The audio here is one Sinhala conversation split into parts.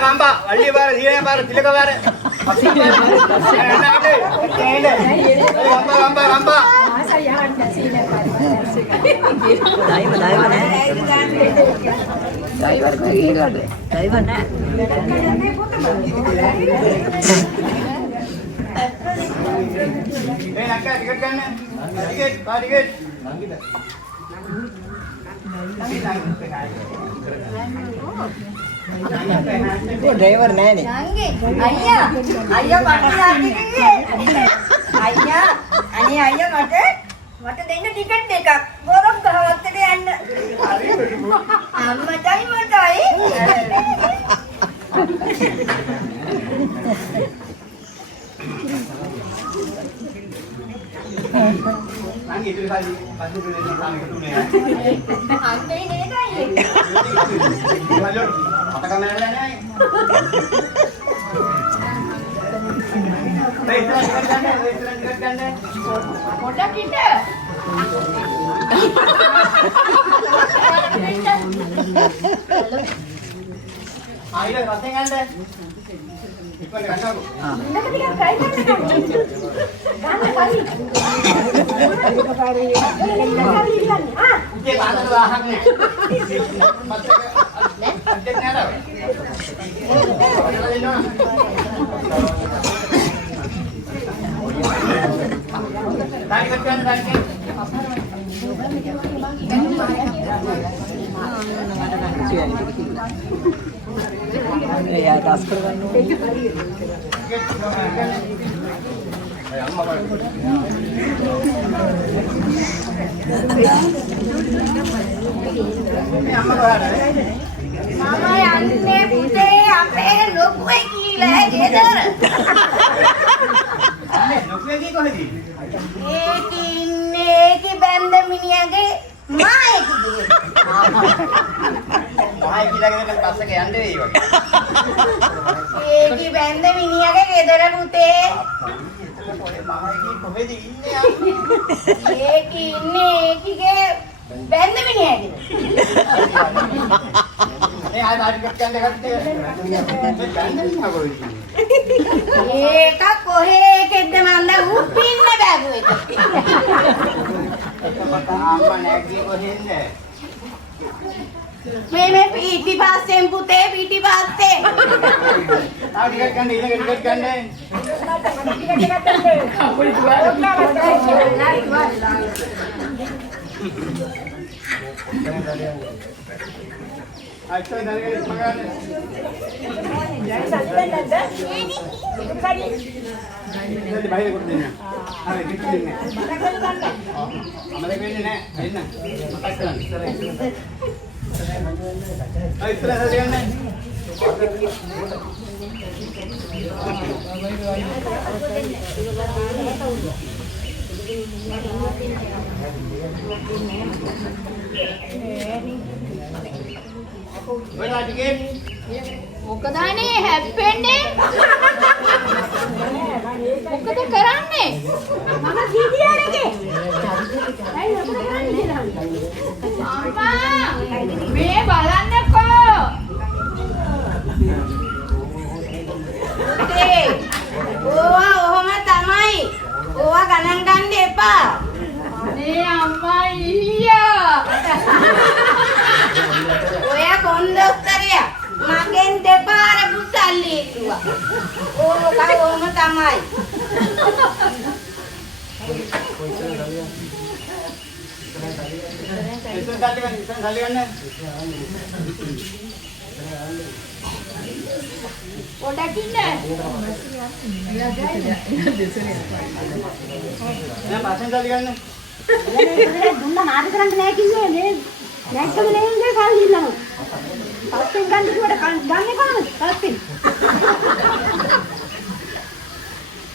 Gampa, alli bar, hiya bar, tilaka bar. Gampa. Driver नहीं अय्या मट देන්න ටිකට් එකක් ගොරක් ගහවත්තට යන්න අම්මටයි මටයි Nanti itu kali pasti boleh datang ke dunia. අම්මේ නේදයි Halo, apa kameranya? Baik, teruskan deh. පොඩක් ඉන්න Ayo, rasain kan deh. Ikut kan aku. ඉන්නක ටිකක් try කරන්න ගන්න කලින් Dia tak ada bahangnya. Update-nya ada. Tarik. या टास्क करवानो මම යන්නේ පුතේ අපේ ලොකුවේ කියලා ගෙදර ලොකුවේගේ කොහෙද? ඒකි බැන්ද මිනිහගේ මායකගේ මහා කිලාගෙන පස්සක යන්න වෙයි වගේ. ඒකි බැන්ද මිනිහගේ ගෙදර පුතේ පොඩේ මහාගේ කොහෙද ඉන්නේ යන්නේ? ඒකි ඉන්නේ ඒකිගේ බැන්ද මිනිහගේ මේ ආයෙත් ආටිකක් යන්න ගත්තේ. මේ ගන්න කොහෙද? ඒක කොහේ කෙද්ද මන්ද ඌ පින්න බැගුවේ අම්මා නැගී කොහෙන්ද? මේ පිටිපස්සෙන් පුතේ පිටිපස්සේ ආටිකක් ගන්න ඊළඟ ටිකට් ගන්න. අයිතෝ දරගෙන මගන්නේ. ඉතින් බයිර කොට දෙන්න. හරි කිට්ටු දෙන්න. අමලේ වෙන්නේ නැහැ. එන්න. මතක් කරගන්න. ඉස්සරහ. අය ඉස්සරහ හරියන්නේ. ඔයලා ටිකේ මොකද අනේ හැප්පෙන්නේ මොකද කරන්නේ මම සීඩියාලගේ ඇයි මොකද කරන්නේ කියලා අම්මා මේ බලන්නකෝ ඒ ඕවා ඔහොම තමයි ඕවා ගණන් ගන්න එපා නේ අම්මා ඊයා ඔයා කොන්දොස්තරයා මගෙන් දෙපාර පුසල්ලි ඉක්ුවා. ඕක ඕම තමයි. ඉස්සර සල්ලි ගන්න. පොඩක් ඉන්න. නෑ පස්සෙන් තල්ලි ගන්න. දුන්න මාරු කරන්න නෑ කිව්වේ නේ. නැත්තම නෙන්නේ කල් දිනනවා. පස්සෙන් ගන්න කිව්වට ගන්නේ කොහමද? පස්සෙන්.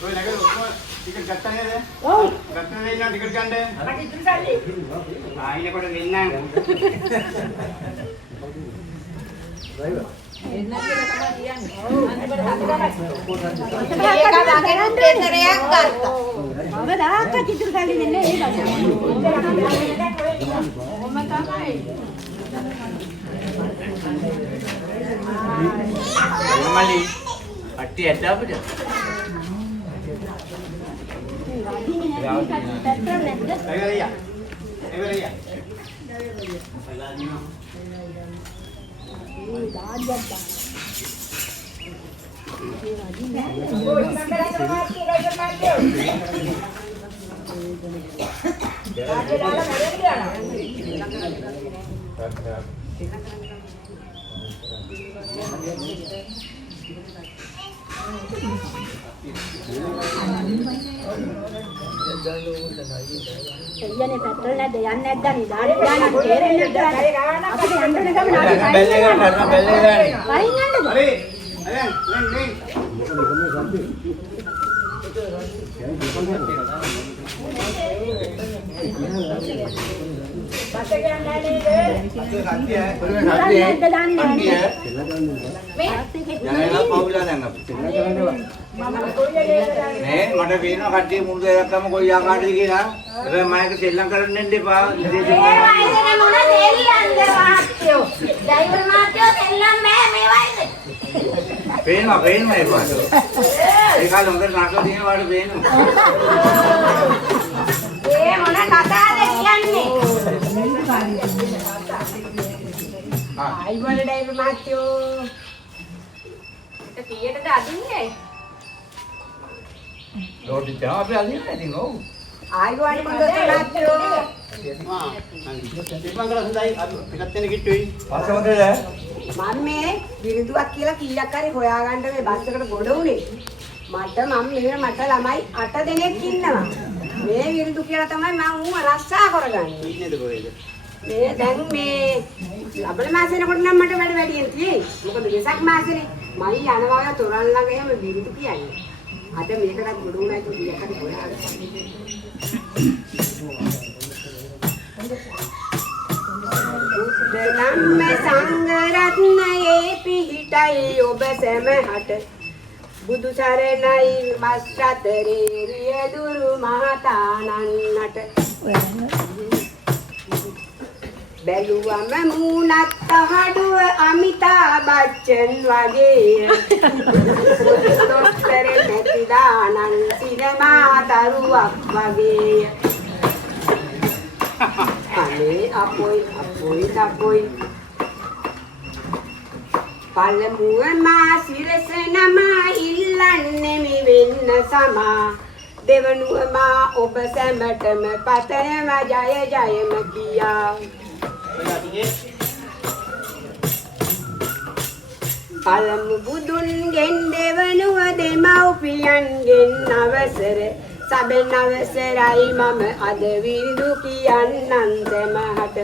ඔය නගර ඔක්කොම ටිකට් ගත්තා නේද? ඔව්. ගත්තා නේද ටිකට් ගන්න? මට ඉතුරු සල්ලි. ආයිනකොට වෙන්නම්. මල්ලි අට්ටි ඇද්ද අපිට එවරියා. එයනේ පෙට්‍රල් නැද්ද යන්නේ නැද්ද නේ දාන්න තේරෙන්නේ නැද්ද අපිට යන්න ගමන අපි බැල්ලේ ගන්න බැල්ලේ ගන්න වයින් යන්නද හරි. අයන් නෙන්. නැද්ද දාන්නේ යනවා පවුලා දැන් අපි නේ මට පේනවා කට්ටිය මුළු දෙයක්ම කොයි ආකාරයකද කියලා ඒක මම ඒක සෙල්ලම් කරන්න දෙන්න එපා විදේශේ ඒ වයිනේ මොන දෙලියන්ද වාක්‍යෝ ඩ්‍රයිවර් මාත්‍යෝ සෙල්ලම් නෑ මේ වයිනේ පේනවා ඒ පාට ඒ කාලේ හොඳට නරක දින වාට පේනවා ඒ මොන කතාවද කියන්නේ ආයිවල ඩ්‍රයිවර් මාත්‍යෝ ඒක කීයටද අදින්නේ රෝටි චා අපි අදින්න ඉතින් ඔව් ආයිවල මොකද මාත්‍යෝ ආ. ඉක්මන් කරලා හොඳයි. අපි ටිකක් දෙන්න කිට්ටුයි. පස්සේ මොකද මම මේ බිරිඳුවක් කියලා කීයක් හරි හොයාගන්න මේ බස් එකට ගොඩ උනේ. මට ළමයි 8 දෙනෙක් ඉන්නවා. මේ බිරිඳු කියලා තමයි මම ඌව රස්සා කරගන්නේ. ඉන්නේද කොහෙද? මේ දැන් මේ ලබන මාසෙනකොට නම් මට වැඩ වැඩියෙන් තියෙයි. මොකද වෙසක් මාසෙනේ. මම යනවා තොරන් ළඟ එහෙම බිරිඳු කියන්නේ. අද මේකටත් ගොඩ උනා ඒක කීයක් හරි හොයාගන්න. ධම්ම සංඝරත්නයේ පිහිටයි ඔබ සැමහට බුදු සරණයි මස් රතරේ රියදුරු මහතානන්නට බැලුවම මූණත් තහඩුව අමිතාබ් බච්චන් වගේ දොස්තර නැතිදානන් සිනමා දරුවක් වගේ අනේ අපොයි පළමුව මා සිරස නමා ඉල්ලන්නේ මි වෙන්න සමා දෙවනුව මා ඔබ සැමටම පතනවා ජය ජයම කියා පළමු බුදුන්ගෙන් දෙවනුව දෙමව්පියන්ගෙන් අවසර සබෙන් අවසරයි මම අද විරුදු කියන්නම් සමහට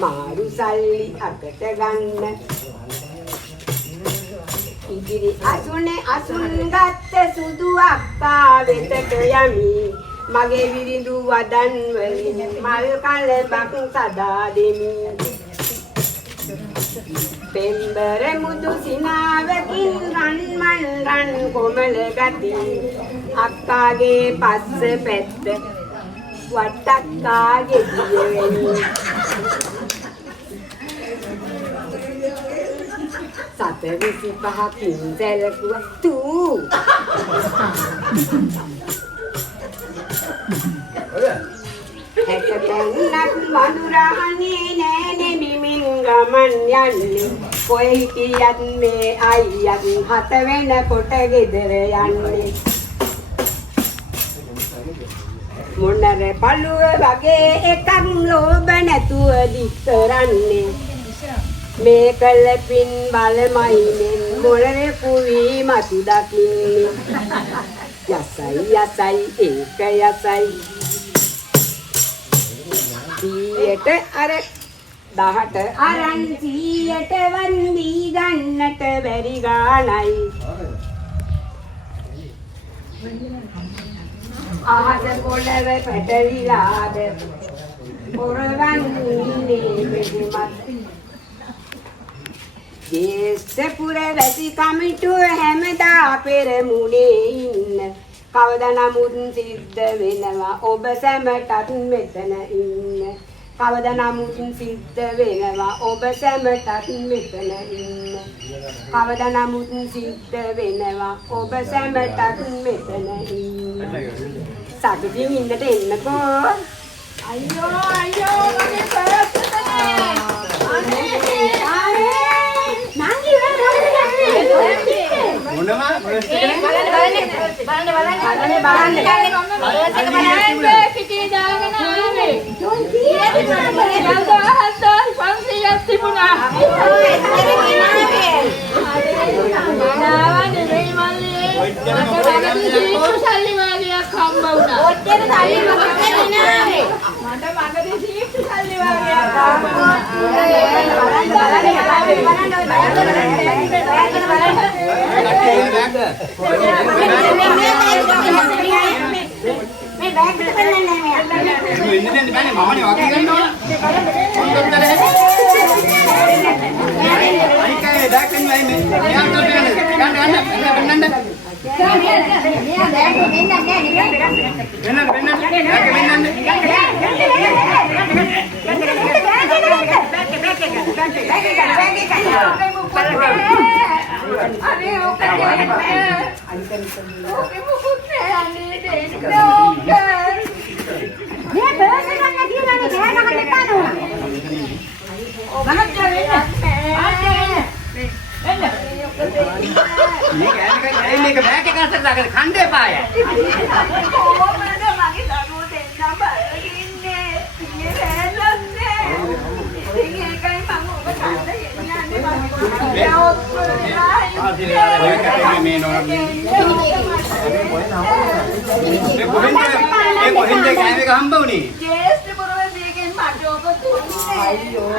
මාරු සල්ලි අකට ගන්න ඉදිරි අසුනේ අසුන් ගත්ත සුදු අක්කා වෙතට යමි මගේ විරුදු වදන් වලින් මල් කලබක් සදා දෙමි පෙම්බර මුදු සිනාවකින් රන් කොමල ගති අක්කාගේ පස්ස පැත්ත වට්ටක්කාගේ දියවෙනි සත 25කින් සැලකුවා tuu හැකතැන්නක් වඳුරානේ නෑනේ බිමින් ගමන් යන්නේ කොයි හිටියත් මේ අයියත් 7 වෙනකොට ගෙදර යන්නේ මොනර පළුව වගේ එකක් ලෝභ නැතුව දික් කරන්නේ මේ කළ පින් බලමයි මෙන් මොළේ කුවී මතු දකින්නේ යසයි යසයි ඒක යසයි සියයට අර 10ට අරන් 100ට වන්දී ගන්නට බැරි ගානයි ආහස පොළව පැටලිලාද පොරවන්නේ මෙදිමත් ජේසපුර වැසි කමිටුව හැමදා පෙරමුණේ ඉන්න කවදා නමුත් සිද්ධ වෙනවා ඔබ සැමටත් මෙතන ඉන්න කවදා නමුත් සිද්ධ වෙනවා ඔබ සැමටත් මෙතන ඉන්න කවදා නමුත් සිද්ධ වෙනවා ඔබ සැමටත් මෙතන ඉන්න සතුටින් ඉන්නට එන්නකෝ අයියෝ අයියෝ මගේ පරස්සතනේ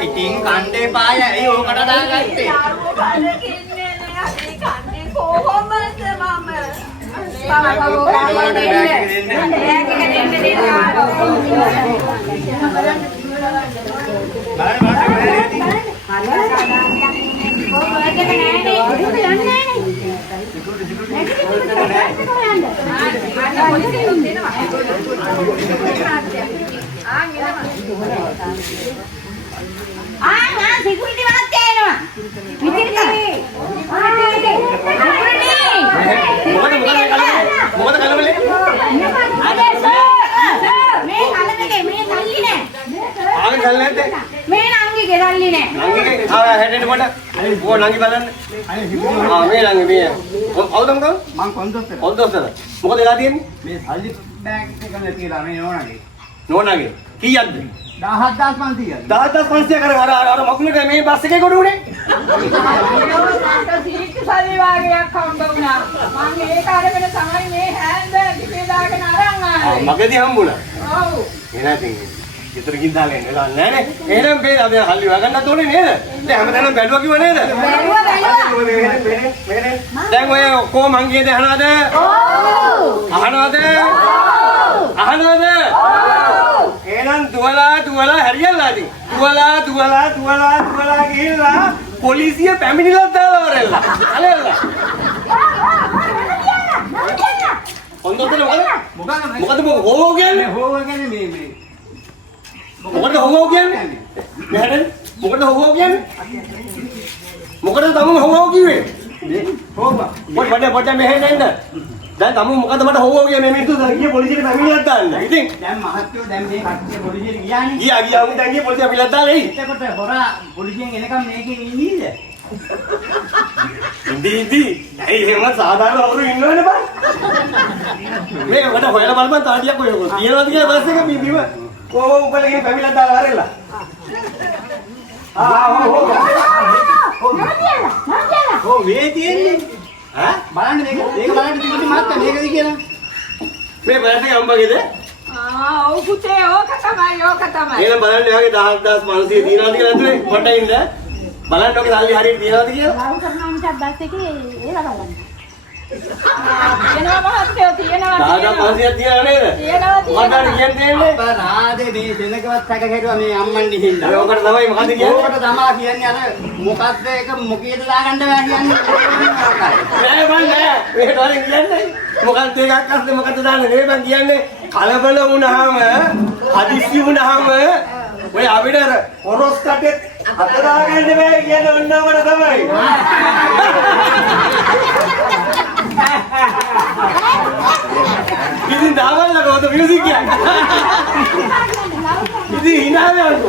ඉතින් කණ්ඩේ පාය ඇයි ඕකට දාගත්තේ? නෝනාගේ කීයක්ද? 10500. 10500 කර අර මකුලට මේ බස් එකේ කොට උනේ. සීට් සල්ලි වාගයක් හම්බ වුණා. මම ඒක අරගෙන තමයි මේ හෑන්ඩ් බෑග් එකේ දාගෙන අරන් ආවේ. මගදී හම්බුණා. ඔව්. එහෙනම් ඉතින් දාලා එන්න නෑ නේ. එහෙනම් මේ අද හල්ලි වගන්නත් ඕනේ නේද? දැන් හැමදාම බැලුවා කිව්ව නේද? දැන් ඔය කොහොම මං කියද අහනවද? ඔව්. අහනවද? ඔව්. අහනවද? ඔව්. එහෙනම් දුවලා හැරියලා ඉතින්. දුවලා ගිහිල්ලා පොලිසිය පැමිණිලා දාලා වරෙල්ලා. අලෙල්ලා. හොඳට මොකද හොවෝ කියන්නේ? හොවෝ කියන්නේ මේ මොකටද හොවෝ කියන්නේ? මෙහෙට මොකටද හොවෝ කියන්නේ? මොකටද තමුන් හොවෝ කිව්වේ? හොවෝ. පොඩ මෙහෙට එන්න. දැන් තමුන් මොකද මට හොවෝ කියන්නේ මේ මිනිස්සු ගියේ පොලිසියට පැමිණිලා දාන්න. ඉතින් දැන් මහත්තයෝ දැන් මේ කට්ටිය පොලිසියට ගියානේ. ගියා උන් දැන් ගියේ පොලිසිය පිළත් දාලා එයි. එතකොට හොරා පොලිසියෙන් එනකම් මේකේ ඉන්නේද? ඉඳි. ඇයි එහෙම සාධාරණ හොරු ඉන්නවනේ බං. මේකට හොයලා බලපන් තාඩියක් ඔය තියනවාද කියලා බස් එක බිම කොහොම උඹලගේ පැමිණිලා දාලා වරෙල්ලා. ඔව් මේ තියෙන්නේ. ඈ බලන්න මේක බලන්න තිබුණේ මාත් මේකද කියලා. මේ බලන්න අම්බගේද? ඔව් පුතේ ඕක තමයි. එහෙනම් බලන්න එයාගේ 10,000 500 තියනවාද කියලා ඇතුලේ පොඩ්ඩක් ඉන්න. බලන්න ඔගේ සල්ලි හරියට තියනවාද කියලා. ලව් කරනවා මිසක් බස් එකේ ඒලා බලන්න. තියෙනවා මහත්තයෝ තියෙනවා. 10,000 තියනවා නේද? තියෙනවා. මට කියන්නේ අපරාදේ මේ දෙනකවත් හැක හැදුවා මේ අම්මන්ඩි හින්දා. ඔකට තමයි මොකද කියන්නේ? ඕකට තමා කියන්නේ අර මොකද්ද ඒක මොකේද දාගන්න බෑ කියන්නේ. නෑ බං නෑ. මේකට වලින් කියන්නේ මොකක්ද එකක් අස්සේ මොකද දාන්නේ නේ බං කියන්නේ කලබල වුණාම හදිස්සි වුණාම ඔය අපිට පොරොස් කටේ අතදා ගන්න බෑ කියන ඔන්නවර තමයි. ඉතින් දාවල්ලා කොහොමද මියුසික් කියන්නේ? ඉතින් hina වෙනවා.